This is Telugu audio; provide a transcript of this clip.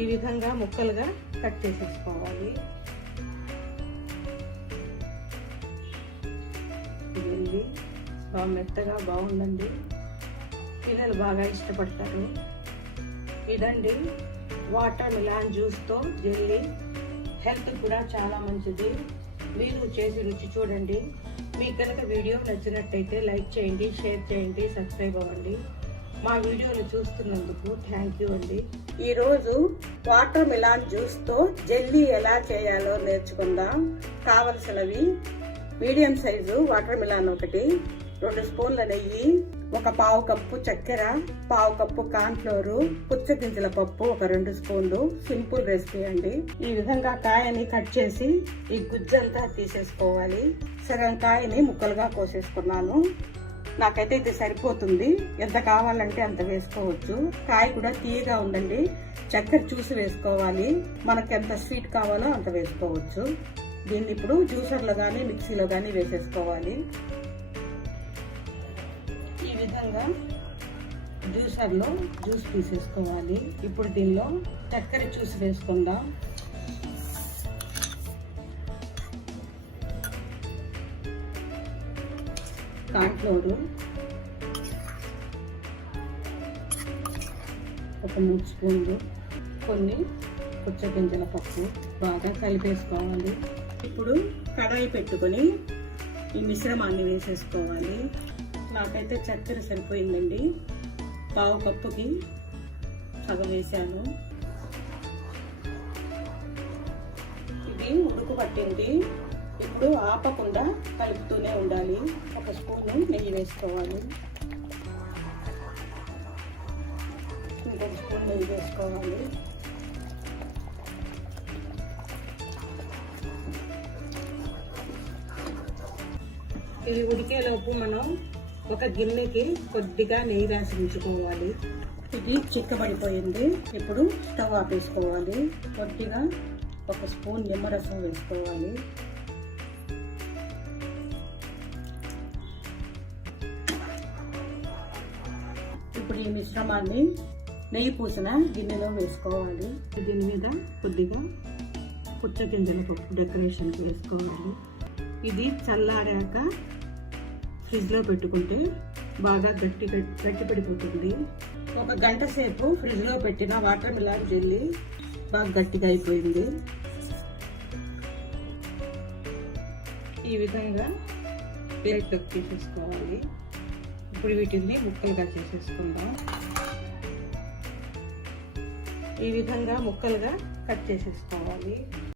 ఈ విధంగా ముక్కలుగా కట్ చేసేసుకోవాలి. జెల్లీ బాగా మెత్తగా బాగుందండి, పిల్లలు బాగా ఇష్టపడతారు. ఇదండి వాటర్ మిలాన్ జ్యూస్తో జెల్లీ. హెల్త్ కూడా చాలా మంచిది. మీరు చేసి రుచి చూడండి. మీకు కనుక వీడియో నచ్చినట్టయితే లైక్ చేయండి, షేర్ చేయండి, సబ్స్క్రైబ్ అవ్వండి. మా వీడియోలు చూస్తున్నందుకు థ్యాంక్ యూ అండి. ఈరోజు వాటర్ మిలాన్ జ్యూస్తో జెల్లీ ఎలా చేయాలో నేర్చుకుందాం. కావలసినవి మీడియం సైజు వాటర్ మిలాన్ ఒకటి, 2 స్పూన్ల నెయ్యి, ఒక పావు కప్పు చక్కెర, పావు కప్పు కార్న్ఫ్లోర్, పుచ్చగింజల పప్పు ఒక 2 స్పూన్లు. సింపుల్ రెసిపీ అండి. ఈ విధంగా కాయని కట్ చేసి ఈ గుజ్జంతా తీసేసుకోవాలి. సగం కాయని ముక్కలుగా కోసేసుకున్నాను. నాకైతే ఇది సరిపోతుంది. ఎంత కావాలంటే అంత వేసుకోవచ్చు. కాయ కూడా తీయగా ఉందండి. చక్కెర చూసి వేసుకోవాలి. మనకు ఎంత స్వీట్ కావాలో అంత వేసుకోవచ్చు. దీన్ని ఇప్పుడు జ్యూసర్లో కానీ మిక్సీలో కానీ వేసేసుకోవాలి. ఈ విధంగా జ్యూసర్లో జ్యూస్ తీసేసుకోవాలి. ఇప్పుడు దీనిలో చక్కెర చూసి వేసుకుందాం. కార్న్ఫ్లోర్ ఒక 3 స్పూన్లు, కొన్ని పుచ్చగింజల పప్పు బాగా కలిపేసుకోవాలి. ఇప్పుడు కడాయి పెట్టుకొని ఈ మిశ్రమాన్ని వేసేసుకోవాలి. నాకైతే చక్కెర సరిపోయిందండి. పావు కప్పుకి సగం వేసాను. ఇది ఉడుకు పట్టింది. ఇప్పుడు ఆపకుండా కలుపుతూనే ఉండాలి. 1 స్పూను నెయ్యి వేసుకోవాలి. ఇంకొక స్పూన్ నెయ్యి వేసుకోవాలి. ఇది ఉడికేలోపు మనం ఒక గిన్నెకి కొద్దిగా నెయ్యి రాసి ఉంచుకోవాలి. ఇది చిక్కబడిపోయింది. ఇప్పుడు స్టవ్ ఆపేసుకోవాలి. కొద్దిగా 1 స్పూన్ నిమ్మరసం వేసుకోవాలి. ఇప్పుడు ఈ మిశ్రమాన్ని నెయ్యి పూసిన గిన్నెలో వేసుకోవాలి. దీని మీద కొద్దిగా పుచ్చగింజల పప్పు డెకరేషన్కి వేసుకోవాలి. ఇది చల్లారాక ఫ్రిడ్జ్లో పెట్టుకుంటే బాగా గట్టి పడిపోతుంది. 1 గంట సేపు ఫ్రిడ్జ్లో పెట్టిన వాటర్ మిలాన్ జెల్లీ బాగా గట్టిగా అయిపోయింది. ఈ విధంగా ప్లేట్లోకి తీసేసుకోవాలి. ఇప్పుడు వీటిని ముక్కలుగా చేసేసుకుందాం. ఈ విధంగా ముక్కలుగా కట్ చేసేసుకోవాలి.